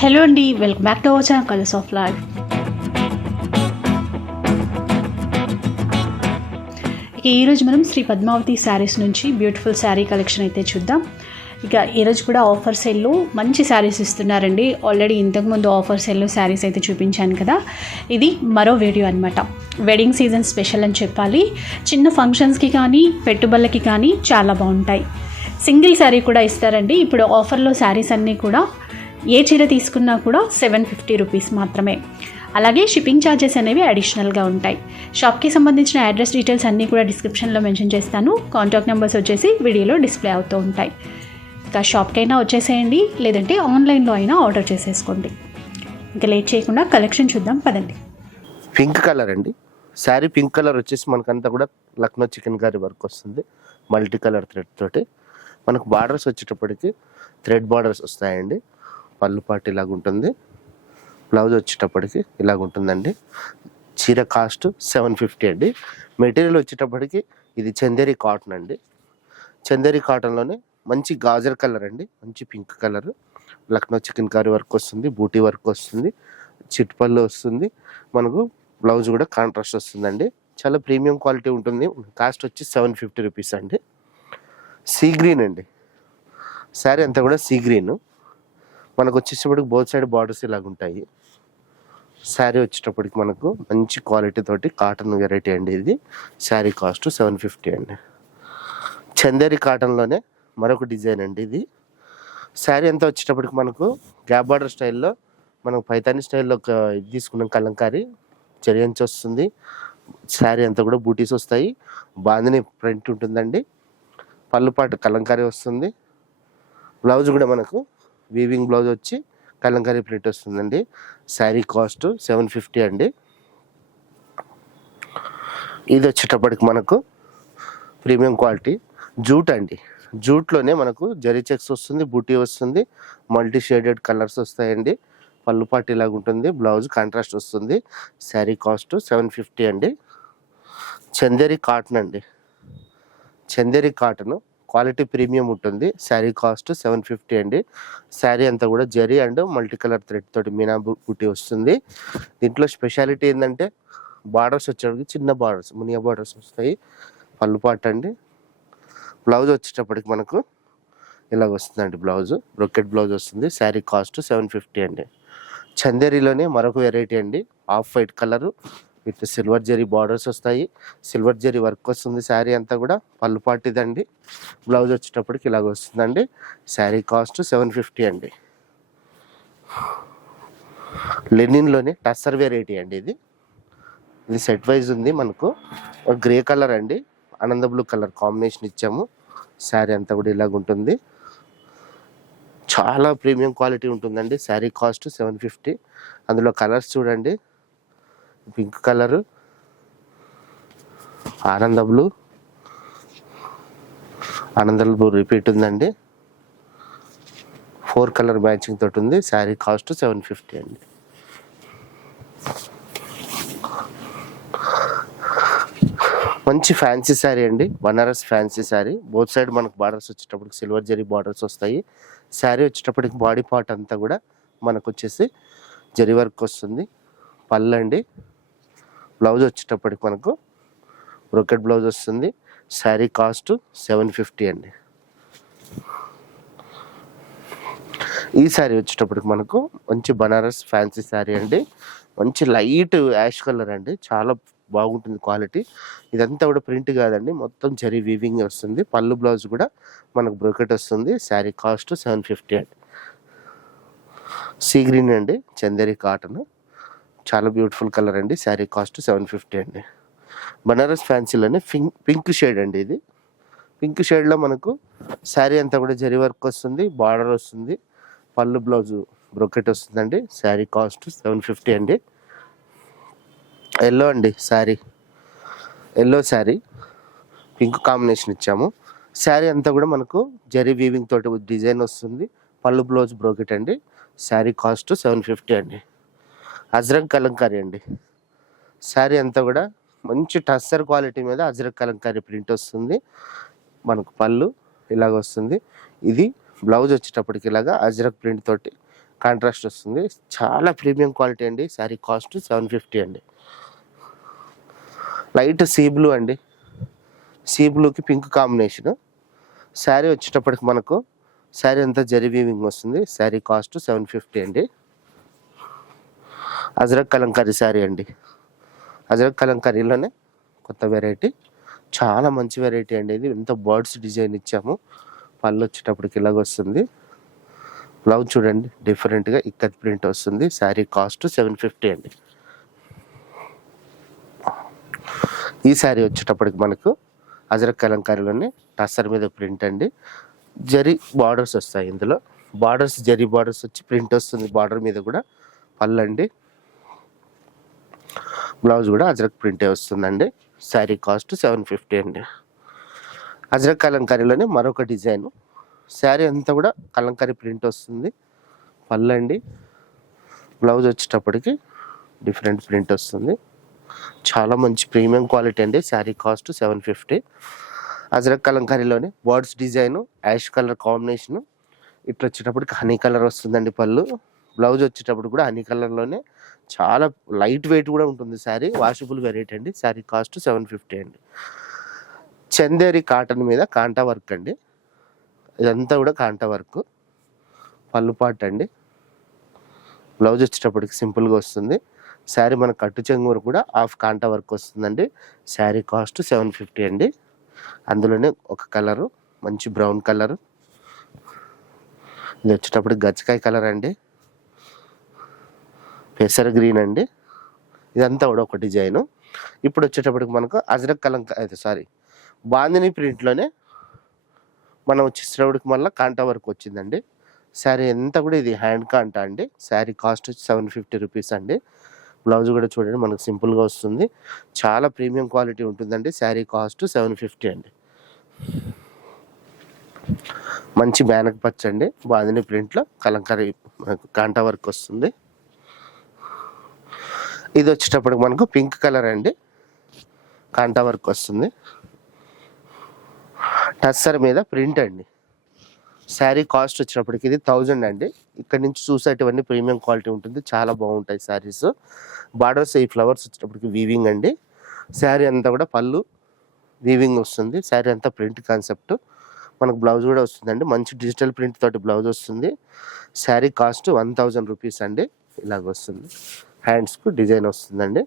Hello అండి welcome back to our channel colours of life ఇక ఈరోజు మనం శ్రీ పద్మావతి శారీస్ నుంచి బ్యూటిఫుల్ శారీ కలెక్షన్ అయితే చూద్దాం. ఇక ఈరోజు కూడా ఆఫర్ సేల్లో మంచి శారీస్ ఇస్తున్నారండి. ఆల్రెడీ ఇంతకుముందు ఆఫర్ సేల్లో శారీస్ అయితే చూపించాను కదా. ఇది మరో వీడియో అనమాట వెడ్డింగ్ సీజన్ స్పెషల్ అని చెప్పాలి. చిన్న ఫంక్షన్స్కి కానీ పెట్టుబడులకి కానీ చాలా బాగుంటాయి. సింగిల్ శారీ కూడా ఇస్తారండి. ఇప్పుడు ఆఫర్లో శారీస్ అన్నీ కూడా ఏ చీర తీసుకున్నా కూడా సెవెన్ ఫిఫ్టీ రూపీస్ మాత్రమే. అలాగే షిప్పింగ్ ఛార్జెస్ అనేవి అడిషనల్గా ఉంటాయి. షాప్కి సంబంధించిన అడ్రస్ డీటెయిల్స్ అన్నీ కూడా డిస్క్రిప్షన్లో మెన్షన్ చేస్తాను. కాంటాక్ట్ నెంబర్స్ వచ్చేసి వీడియోలో డిస్ప్లే అవుతూ ఉంటాయి. ఇంకా షాప్కైనా వచ్చేసేయండి. లేదంటే ఆన్లైన్లో అయినా ఆర్డర్ చేసేసుకోండి. ఇంకా లేట్ చేయకుండా కలెక్షన్ చూద్దాం. పదండి. పింక్ కలర్ అండి. శారీ పింక్ కలర్ వచ్చేసి మనకంతా కూడా లక్నో చికెన్ కర్రీ వర్క్ వస్తుంది. మల్టీ కలర్ థ్రెడ్ తోటి. మనకు బార్డర్స్ వచ్చేటప్పటికి థ్రెడ్ బార్డర్స్ వస్తాయండి. పళ్ళు పాటు ఇలాగ ఉంటుంది బ్లౌజ్ వచ్చేటప్పటికి ఇలాగ ఉంటుందండి చీర కాస్ట్ సెవెన్ ఫిఫ్టీ అండి. మెటీరియల్ వచ్చేటప్పటికి ఇది చందేరి కాటన్ అండి. చందేరి కాటన్లోనే మంచి గాజర్ కలర్ అండి. మంచి pink colour. Lucknow chikankari work వస్తుంది బూటీ వర్క్ వస్తుంది చిట్పల్లు వస్తుంది. మనకు బ్లౌజ్ కూడా కాంట్రాస్ట్ వస్తుందండి. చాలా ప్రీమియం క్వాలిటీ ఉంటుంది. కాస్ట్ వచ్చి సెవెన్ ఫిఫ్టీ రూపీస్ అండి. సీ గ్రీన్ అండి. శారీ అంతా కూడా సీ గ్రీన్. మనకు వచ్చేటప్పటికి బోత్ సైడ్ బార్డర్స్ ఇలాగ ఉంటాయి శారీ వచ్చేటప్పటికి మనకు మంచి క్వాలిటీ తోటి కాటన్ వెరైటీ అండి ఇది. శారీ కాస్ట్ సెవెన్ ఫిఫ్టీ అండి. చందేరి కాటన్లోనే మరొక డిజైన్ అండి ఇది. శారీ అంతా వచ్చేటప్పటికి మనకు గ్యాప్ బార్డర్ స్టైల్లో మనం పైతాని స్టైల్లో ఇది తీసుకున్నాం కలంకారీ. చెరియంచి వస్తుంది. శారీ అంతా కూడా బూటీస్ వస్తాయి. బాందిని ప్రింట్ ఉంటుందండి. పళ్ళుపాటు కలంకారీ వస్తుంది. బ్లౌజ్ కూడా మనకు వీవింగ్ బ్లౌజ్ వచ్చి కలంకారీ ప్రింట్ వస్తుందండి. శారీ కాస్ట్ సెవెన్ ఫిఫ్టీ అండి. ఇది వచ్చేటప్పటికి మనకు ప్రీమియం క్వాలిటీ జూట్ అండి. జూట్లోనే మనకు జరీ చెక్స్ వస్తుంది బూటీ వస్తుంది మల్టీ షేడెడ్ కలర్స్ వస్తాయండి. పళ్ళు పాటు ఇలాగ ఉంటుంది బ్లౌజ్ కాంట్రాస్ట్ వస్తుంది. శారీ కాస్ట్ సెవెన్ ఫిఫ్టీ అండి. చందేరి కాటన్ అండి. చందేరి కాటన్ క్వాలిటీ ప్రీమియం ఉంటుంది. శారీ కాస్ట్ సెవెన్ ఫిఫ్టీ అండి. శారీ అంతా కూడా zari and multi colour thread తోటి మీనా బుట్టి వస్తుంది. దీంట్లో స్పెషాలిటీ ఏంటంటే బార్డర్స్ వచ్చేటప్పటికి చిన్న బార్డర్స్ మునియా బార్డర్స్ వస్తాయి. పళ్ళు పాట అండి. బ్లౌజ్ వచ్చేటప్పటికి మనకు ఇలాగ వస్తుందండి బ్లౌజ్. బ్రొకెట్ బ్లౌజ్ వస్తుంది. శారీ కాస్ట్ సెవెన్ ఫిఫ్టీ అండి. చందేరిలోనే మరొక వెరైటీ అండి. Off white colour. With silver zari borders వస్తాయి. సిల్వర్ జరీ వర్క్ వస్తుంది శారీ అంతా కూడా. పళ్ళు పాటిదండి. బ్లౌజ్ వచ్చేటప్పటికి ఇలాగ వస్తుందండి. శారీ కాస్ట్ సెవెన్ ఫిఫ్టీ అండి. లెనిన్లోనే టస్సర్ వెరైటీ అండి ఇది. ఇది సెట్ వైజ్ ఉంది మనకు. గ్రే కలర్ అండి. ఆనంద బ్లూ కలర్ కాంబినేషన్ ఇచ్చాము. శారీ అంతా కూడా ఇలాగ ఉంటుంది. చాలా ప్రీమియం క్వాలిటీ ఉంటుందండి. Sari cost seven fifty. అందులో కలర్స్ చూడండి. పింక్ కలర్ ఆనంద బ్లూ ఆనంద బ్లూ రిపీట్ ఉందండి. ఫోర్ కలర్ మ్యాచింగ్ తోటి ఉంది శారీ కాస్ట్ సెవెన్ ఫిఫ్టీ అండి. మంచి ఫ్యాన్సీ శారీ అండి Banaras fancy sari. Both side మనకు బార్డర్స్ వచ్చేటప్పటికి సిల్వర్ జరీ బార్డర్స్ వస్తాయి. శారీ వచ్చేటప్పటికి బాడీ పార్ట్ అంతా కూడా మనకు వచ్చేసి జరీ వర్క్ వస్తుంది. పళ్ళు అండి బ్లౌజ్ వచ్చేటప్పటికి మనకు బ్రోకెట్ బ్లౌజ్ వస్తుంది. శారీ కాస్ట్ సెవెన్ ఫిఫ్టీ అండి. ఈ శారీ వచ్చేటప్పటికి మనకు మంచి బనారస్ ఫ్యాన్సీ శారీ అండి. మంచి లైట్ యాష్ కలర్ అండి. చాలా బాగుంటుంది క్వాలిటీ. ఇదంతా కూడా ప్రింట్ కాదండి. మొత్తం జరీ వీవింగ్ వస్తుంది. పళ్ళు బ్లౌజ్ కూడా మనకు బ్రోకెట్ వస్తుంది. శారీ కాస్ట్ సెవెన్ ఫిఫ్టీ అండి. సీ గ్రీన్ అండి. చందేరి కాటన్. చాలా బ్యూటిఫుల్ కలర్ అండి. శారీ కాస్ట్ సెవెన్ ఫిఫ్టీ అండి. బనారస్ ఫ్యాన్సీలోనే పింక్ పింక్ షేడ్ అండి ఇది. పింక్ షేడ్లో మనకు శారీ అంతా కూడా జరీ వర్క్ వస్తుంది బార్డర్ వస్తుంది పళ్ళు బ్లౌజ్ బ్రొకెట్ వస్తుందండి. శారీ కాస్ట్ సెవెన్ ఫిఫ్టీ అండి. ఎల్లో అండి sari yellow sari pink combination ఇచ్చాము. శారీ అంతా కూడా మనకు జరీ వీవింగ్ తోటి డిజైన్ వస్తుంది. పళ్ళు బ్లౌజ్ బ్రోకెట్ అండి. శారీ కాస్ట్ సెవెన్ ఫిఫ్టీ అండి. అజ్రక్ కలంకారీ అండి. శారీ అంతా కూడా మంచి టస్సర్ క్వాలిటీ మీద అజ్రక్ కలంకారీ ప్రింట్ వస్తుంది. మనకు పళ్ళు ఇలాగ వస్తుంది. ఇది బ్లౌజ్ వచ్చేటప్పటికి ఇలాగా అజ్రక్ ప్రింట్ తోటి కాంట్రాస్ట్ వస్తుంది. చాలా ప్రీమియం క్వాలిటీ అండి. శారీ కాస్ట్ సెవెన్ ఫిఫ్టీ అండి. లైట్ సీ బ్లూ అండి. సీ బ్లూకి పింక్ కాంబినేషన్. శారీ వచ్చేటప్పటికి మనకు శారీ అంతా జరీ వీవింగ్ వస్తుంది. శారీ కాస్ట్ సెవెన్ ఫిఫ్టీ అండి. అజరక్ కలంకారీ శారీ అండి. అజరక్ కలంకారీలోనే కొత్త వెరైటీ చాలా మంచి వెరైటీ అండి ఇది. ఎంత బర్డ్స్ డిజైన్ ఇచ్చాము. పళ్ళు వచ్చేటప్పటికి ఇలాగ వస్తుంది. బ్లౌజ్ చూడండి డిఫరెంట్గా ఇక్కత్ ప్రింట్ వస్తుంది. శారీ కాస్ట్ సెవెన్ ఫిఫ్టీ అండి. ఈ శారీ వచ్చేటప్పటికి మనకు అజరక్ కలంకారీలోనే టస్సర్ మీద ప్రింట్ అండి. జరీ బార్డర్స్ వస్తాయి ఇందులో. బార్డర్స్ జరీ బార్డర్స్ వచ్చి ప్రింట్ వస్తుంది. బార్డర్ మీద కూడా పళ్ళు అండి. బ్లౌజ్ కూడా అజ్రక్ ప్రింటే వస్తుందండి. శారీ కాస్ట్ సెవెన్ ఫిఫ్టీ అండి. అజ్రక్ కలంకారీలోనే మరొక డిజైన్. శారీ అంతా కూడా కలంకారీ ప్రింట్ వస్తుంది. పళ్ళండి. బ్లౌజ్ వచ్చేటప్పటికి డిఫరెంట్ ప్రింట్ వస్తుంది. చాలా మంచి ప్రీమియం క్వాలిటీ అండి. Sari cost seven fifty. Ajrak కలంకారీలోనే birds design ash colour combination. ఇట్లా వచ్చేటప్పటికి హనీ కలర్ వస్తుందండి పళ్ళు. బ్లౌజ్ వచ్చేటప్పుడు కూడా అన్ని కలర్లోనే చాలా లైట్ వెయిట్ కూడా ఉంటుంది శారీ. వాషబుల్ వెరైటీ అండి. శారీ కాస్ట్ సెవెన్ ఫిఫ్టీ అండి. చందేరి కాటన్ మీద కాంటా వర్క్ అండి. ఇదంతా కూడా కాంటా వర్క్. పళ్ళు అండి. బ్లౌజ్ వచ్చేటప్పటికి సింపుల్గా వస్తుంది. శారీ మన కట్టు చెంగూరు కూడా హాఫ్ కాంటా వర్క్ వస్తుందండి. శారీ కాస్ట్ సెవెన్ ఫిఫ్టీ అండి. అందులోనే ఒక కలరు మంచి బ్రౌన్ కలర్. ఇది వచ్చేటప్పటికి గచ్చకాయ కలర్ అండి. పెసర గ్రీన్ అండి. ఇదంతా కూడా ఒక డిజైను. ఇప్పుడు వచ్చేటప్పటికి మనకు అజరక్ కలంక అయితే సారీ బాందిని ప్రింట్లోనే మనం వచ్చేటప్పటికి మళ్ళీ కాంటా వర్క్ వచ్చిందండి. శారీ ఎంత కూడా ఇది హ్యాండ్ కాంటా అండి. శారీ కాస్ట్ వచ్చి సెవెన్ ఫిఫ్టీ రూపీస్ అండి. బ్లౌజ్ కూడా చూడండి మనకు సింపుల్గా వస్తుంది. చాలా ప్రీమియం క్వాలిటీ ఉంటుందండి. శారీ కాస్ట్ సెవెన్ ఫిఫ్టీ అండి. మంచి బ్యానక్ పచ్చండి బాదిని ప్రింట్లో కలంకారీ కాంటా వర్క్ వస్తుంది. ఇది వచ్చేటప్పటికి మనకు పింక్ కలర్ అండి. కాంటా వర్క్ వస్తుంది. టస్సర్ మీద ప్రింట్ అండి. శారీ కాస్ట్ వచ్చినప్పటికి ఇది థౌజండ్ అండి. ఇక్కడ నుంచి చూసేటివన్నీ ప్రీమియం క్వాలిటీ ఉంటుంది. చాలా బాగుంటాయి శారీస్. బార్డర్స్ ఈ ఫ్లవర్స్ వచ్చేటప్పటికి వీవింగ్ అండి. శారీ అంతా కూడా పళ్ళు వీవింగ్ వస్తుంది. శారీ అంతా ప్రింట్ కాన్సెప్ట్. మనకు బ్లౌజ్ కూడా వస్తుందండి. మంచి డిజిటల్ ప్రింట్ తోటి బ్లౌజ్ వస్తుంది. Sari cost one thousand rupees అండి. ఇలాగ వస్తుంది. హ్యాండ్స్కు డిజైన్ వస్తుందండి.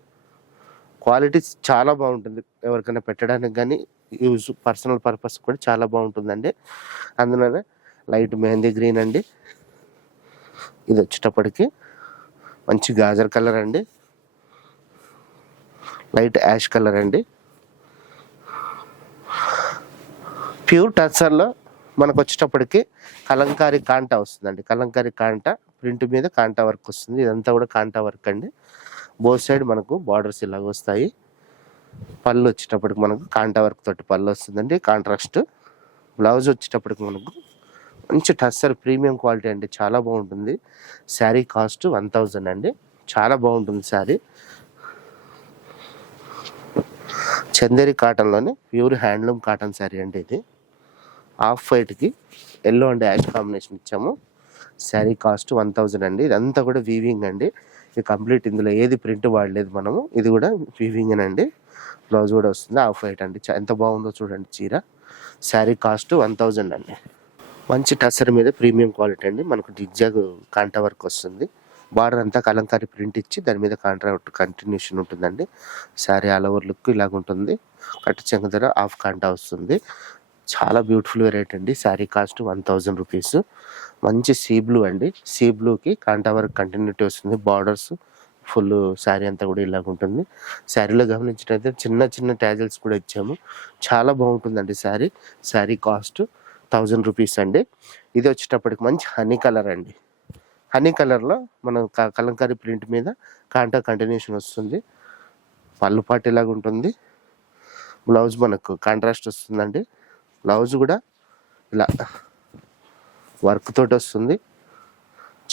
క్వాలిటీ చాలా బాగుంటుంది. ఎవరికైనా పెట్టడానికి కానీ యూజ్ పర్సనల్ పర్పస్ కూడా చాలా బాగుంటుందండి. అందులోనే లైట్ మెహందీ గ్రీన్ అండి. ఇది వచ్చేటప్పటికి మంచి గాజర్ కలర్ అండి. లైట్ యాష్ కలర్ అండి. ప్యూర్ టచ్చర్లో మనకు వచ్చేటప్పటికి కలంకారీ కాంట వస్తుందండి. కలంకారీ కాంట ప్రింట్ మీద కాంటా వర్క్ వస్తుంది. ఇదంతా కూడా కాంటా వర్క్ అండి. బోత్ సైడ్ మనకు బార్డర్స్ ఇలాగ వస్తాయి. పళ్ళు వచ్చేటప్పటికి మనకు కాంటా వర్క్ తోటి పళ్ళు వస్తుందండి. కాంట్రాస్ట్. బ్లౌజ్ వచ్చేటప్పటికి మనకు మంచి టస్సర్ ప్రీమియం క్వాలిటీ అండి. చాలా బాగుంటుంది. శారీ కాస్ట్ వన్ థౌజండ్ అండి. చాలా బాగుంటుంది శారీ. చందేరి కాటన్లోనే ప్యూర్ హ్యాండ్లూమ్ కాటన్ శారీ అండి ఇది. హాఫ్ వైట్కి ఎల్లో అండ్ యాష్ కాంబినేషన్ ఇచ్చాము. శారీ కాస్ట్ వన్ థౌజండ్ అండి. ఇదంతా కూడా వీవింగ్ అండి. ఇది కంప్లీట్ ఇందులో ఏది ప్రింట్ వాడలేదు మనము. ఇది కూడా వీవింగ్ అండి బ్లౌజ్ కూడా వస్తుంది. హాఫ్ వైట్ అండి. చా- ఎంత బాగుందో చూడండి చీర. శారీ కాస్ట్ వన్ థౌజండ్ అండి. మంచి టసర్ మీద ప్రీమియం క్వాలిటీ అండి. మనకు డిగ్జాగ్ కాంటా వర్క్ వస్తుంది. బార్డర్ అంతా కలంకారీ ప్రింట్ ఇచ్చి దాని మీద కాంట్రాక్ట్ కంటిన్యూషన్ ఉంటుందండి. శారీ ఆల్ ఓవర్ లుక్ ఇలాగ ఉంటుంది. కట్టు చెంగ ధర హాఫ్ కాంటా వస్తుంది. చాలా బ్యూటిఫుల్ వెరైటీ అండి. Sari cost one thousand rupees. మంచి సీ బ్లూ అండి. సీ బ్లూకి కాంటా వర్క్ కంటిన్యూటీ వస్తుంది. బార్డర్స్ ఫుల్ శారీ అంతా కూడా ఇలాగ ఉంటుంది. శారీలో గమనించినట్లయితే చిన్న చిన్న ట్యాజల్స్ కూడా ఇచ్చాము. చాలా బాగుంటుందండి sari sari cost thousand rupees అండి. ఇది వచ్చేటప్పటికి మంచి హనీ కలర్ అండి. హనీ కలర్లో మనం కలంకారీ ప్రింట్ మీద కాంటా కంటిన్యూషన్ వస్తుంది. పళ్ళు పాటు ఇలాగ ఉంటుంది. బ్లౌజ్ మనకు కాంట్రాస్ట్ వస్తుందండి. బ్లౌజ్ కూడా ఇలా వర్క్ తోటి వస్తుంది.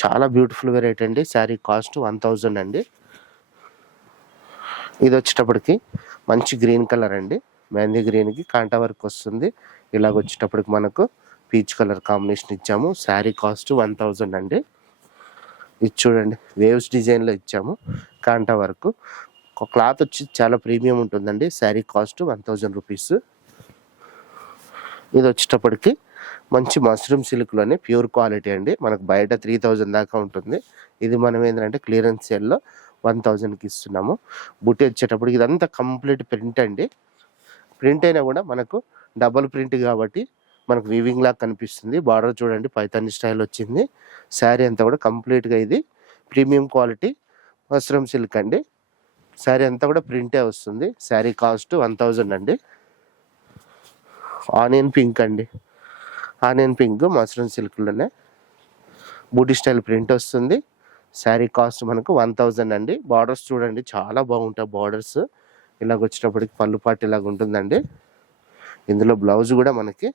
చాలా బ్యూటిఫుల్ వెరైటీ అండి. శారీ కాస్ట్ వన్ థౌజండ్ అండి. ఇది వచ్చేటప్పటికి మంచి గ్రీన్ కలర్ అండి. మెహందీ గ్రీన్కి కాంటా వర్క్ వస్తుంది. ఇలాగ వచ్చేటప్పటికి మనకు పీచ్ కలర్ కాంబినేషన్ ఇచ్చాము. శారీ కాస్ట్ వన్ థౌజండ్ అండి. ఇది చూడండి. వేవ్స్ డిజైన్లో ఇచ్చాము. కాంటా వర్క్. క్లాత్ వచ్చి చాలా ప్రీమియం ఉంటుందండి. Sari cost one thousand rupees. ఇది వచ్చేటప్పటికి మంచి మష్రూమ్ సిల్క్లోనే ప్యూర్ క్వాలిటీ అండి. మనకు బయట త్రీ థౌజండ్ దాకా ఉంటుంది. ఇది మనం ఏంటంటే క్లియరెన్స్ సేల్లో వన్ థౌజండ్కి ఇస్తున్నాము. బుట్టి వచ్చేటప్పటికి ఇదంతా కంప్లీట్ ప్రింట్ అండి. ప్రింట్ అయినా కూడా మనకు డబుల్ ప్రింట్ కాబట్టి మనకు వీవింగ్ లాగా కనిపిస్తుంది. బార్డర్ చూడండి పైతాని స్టైల్ వచ్చింది. శారీ అంతా కూడా కంప్లీట్గా ఇది. ప్రీమియం క్వాలిటీ మష్రూమ్ సిల్క్ అండి. శారీ అంతా కూడా ప్రింటే వస్తుంది. శారీ కాస్ట్ వన్ థౌజండ్ అండి. ఆనియన్ పింక్ అండి. ఆనియన్ పింక్ మష్రూమ్ సిల్క్లోనే. బూటీ స్టైల్ ప్రింట్ వస్తుంది. శారీ కాస్ట్ మనకు వన్ థౌజండ్ అండి. బార్డర్స్ చూడండి చాలా బాగుంటాయి బార్డర్స్. ఇలాగ వచ్చేటప్పటికి పళ్ళు పాటు ఇలాగ ఉంటుందండి. ఇందులో బ్లౌజ్ కూడా మనకి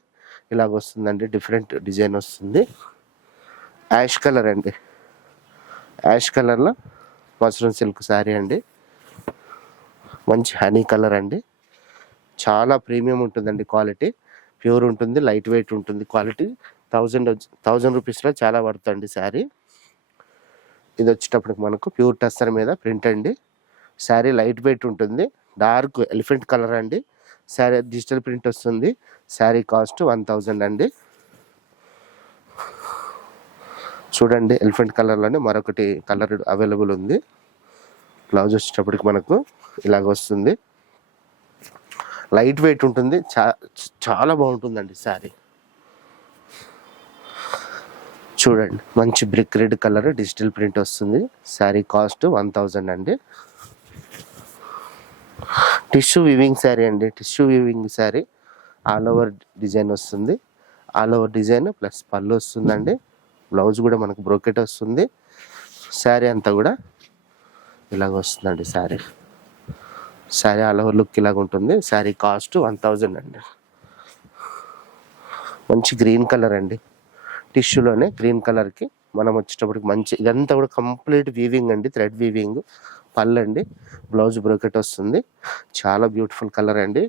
ఇలాగ వస్తుందండి డిఫరెంట్ డిజైన్ వస్తుంది. యాష్ కలర్ అండి. యాష్ కలర్లో మష్రూమ్ సిల్క్ శారీ అండి. మంచి హనీ కలర్ అండి. చాలా ప్రీమియం ఉంటుందండి క్వాలిటీ. ప్యూర్ ఉంటుంది లైట్ వెయిట్ ఉంటుంది. క్వాలిటీ థౌజండ్ థౌజండ్ రూపీస్లో చాలా పడుతుంది శారీ. ఇది వచ్చేటప్పటికి మనకు ప్యూర్ టస్సర్ మీద ప్రింట్ అండి. శారీ లైట్ వెయిట్ ఉంటుంది. డార్క్ ఎలిఫెంట్ కలర్ అండి. శారీ డిజిటల్ ప్రింట్ వస్తుంది. శారీ కాస్ట్ వన్ థౌజండ్ అండి. చూడండి ఎలిఫెంట్ కలర్లోనే మరొకటి కలర్ అవైలబుల్ ఉంది. బ్లౌజ్ వచ్చేటప్పటికి మనకు ఇలాగ వస్తుంది. లైట్ వెయిట్ ఉంటుంది. చా చాలా బాగుంటుందండి శారీ. చూడండి మంచి brick red colour digital print వస్తుంది. శారీ కాస్ట్ వన్ థౌజండ్ అండి. టిష్యూ వివింగ్ శారీ అండి. Tissue weaving sari. All over design వస్తుంది. ఆల్ ఓవర్ డిజైన్ ప్లస్ పళ్ళు వస్తుందండి. బ్లౌజ్ కూడా మనకు బ్రోకెట్ వస్తుంది. శారీ అంతా కూడా ఇలాగ వస్తుందండి sari. Sari all over look ఇలాగ ఉంటుంది. శారీ కాస్ట్ వన్ థౌజండ్ అండి. మంచి గ్రీన్ కలర్ అండి. టిష్యూలోనే గ్రీన్ కలర్కి మనం వచ్చేటప్పటికి మంచి ఇదంతా కూడా కంప్లీట్ వీవింగ్ అండి. థ్రెడ్ వీవింగ్ పళ్ళు అండి. బ్లౌజ్ బ్రోకెట్ వస్తుంది. చాలా బ్యూటిఫుల్ కలర్ అండి.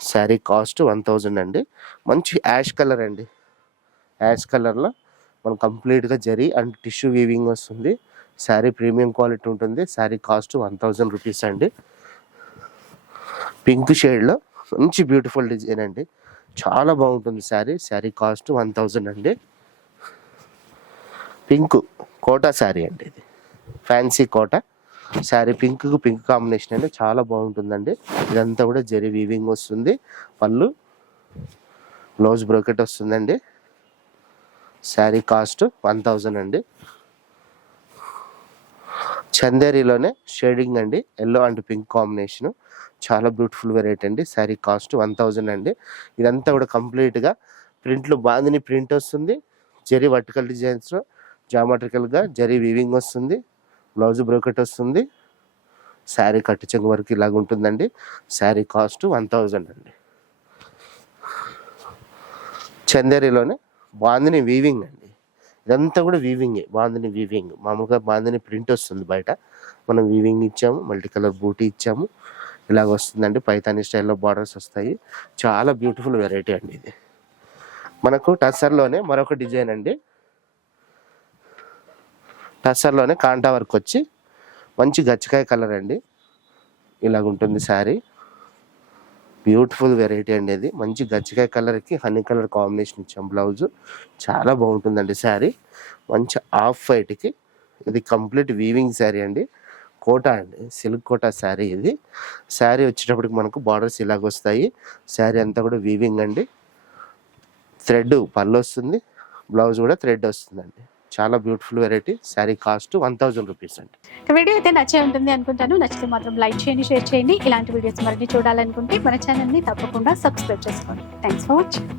శారీ కాస్ట్ వన్ థౌజండ్ అండి. మంచి యాష్ కలర్ అండి. యాష్ కలర్లో మనం కంప్లీట్గా జరీ అండ్ టిష్యూ వీవింగ్ వస్తుంది. శారీ ప్రీమియం క్వాలిటీ ఉంటుంది. Sari cost one thousand rupees అండి. పింక్ షేడ్లో మంచి బ్యూటిఫుల్ డిజైన్ అండి. చాలా బాగుంటుంది sari. Sari cost one thousand అండి. పింక్ కోటా శారీ అండి ఇది. Fancy Kota. Sari pink pink combination అండి. చాలా బాగుంటుందండి. ఇదంతా కూడా జరీ వీవింగ్ వస్తుంది. పళ్ళు. బ్లౌజ్ బ్రోకెట్ వస్తుందండి. శారీ కాస్ట్ వన్ థౌజండ్ అండి. చందేరిలోనే షేడింగ్ అండి. Yellow and pink combination. చాలా బ్యూటిఫుల్ వెరైటీ అండి. శారీ కాస్ట్ వన్ థౌజండ్ అండి. ఇదంతా కూడా కంప్లీట్గా ప్రింట్లో బాందిని ప్రింట్ వస్తుంది. జరీ వర్టికల్ డిజైన్స్లో జామెట్రికల్గా జరీ వీవింగ్ వస్తుంది. బ్లౌజ్ బ్రోకెట్ వస్తుంది. శారీ కట్టు చెంగు వరకు ఇలాగ ఉంటుందండి. శారీ కాస్ట్ వన్ థౌజండ్ అండి. చందేరిలోనే బాందిని వీవింగ్ అండి. ఇదంతా కూడా వీవింగే బాందిని వీవింగ్ మామూలుగా బాందిని ప్రింట్ వస్తుంది బయట. మనం వీవింగ్ ఇచ్చాము మల్టీ కలర్ బూటీ ఇచ్చాము. ఇలాగ వస్తుందండి. పైతాని స్టైల్లో బార్డర్స్ వస్తాయి. చాలా బ్యూటిఫుల్ వెరైటీ అండి ఇది. మనకు టసర్లోనే మరొక డిజైన్ అండి. టసర్లోనే కాంటా వర్క్ వచ్చి మంచి గచ్చకాయ కలర్ అండి. ఇలాగ ఉంటుంది శారీ. బ్యూటిఫుల్ వెరైటీ అండి ఇది మంచి గచ్చికాయ కలర్కి హనీ కలర్ కాంబినేషన్ ఇచ్చాం బ్లౌజ్. చాలా బాగుంటుందండి శారీ. మంచి ఆఫ్ వైట్కి. ఇది కంప్లీట్ వీవింగ్ శారీ అండి. కోటా అండి. సిల్క్ కోట శారీ ఇది. శారీ వచ్చేటప్పటికి మనకు బార్డర్స్ ఇలాగ వస్తాయి. శారీ అంతా కూడా వీవింగ్ అండి. థ్రెడ్ పళ్ళు వస్తుంది. బ్లౌజ్ కూడా థ్రెడ్ వస్తుందండి. చాలా beautiful variety sari cost one thousand rupees అండి. వీడియో అయితే నచ్చే ఉంటుంది అనుకుంటాను. నచ్చితే మాత్రం లైక్ చేయండి షేర్ చేయండి. ఇలాంటి వీడియోస్ మరిన్ని చూడాలనుకుంటే మన ఛానల్ని తప్పకుండా సబ్స్క్రైబ్ చేసుకోండి. Thanks for watching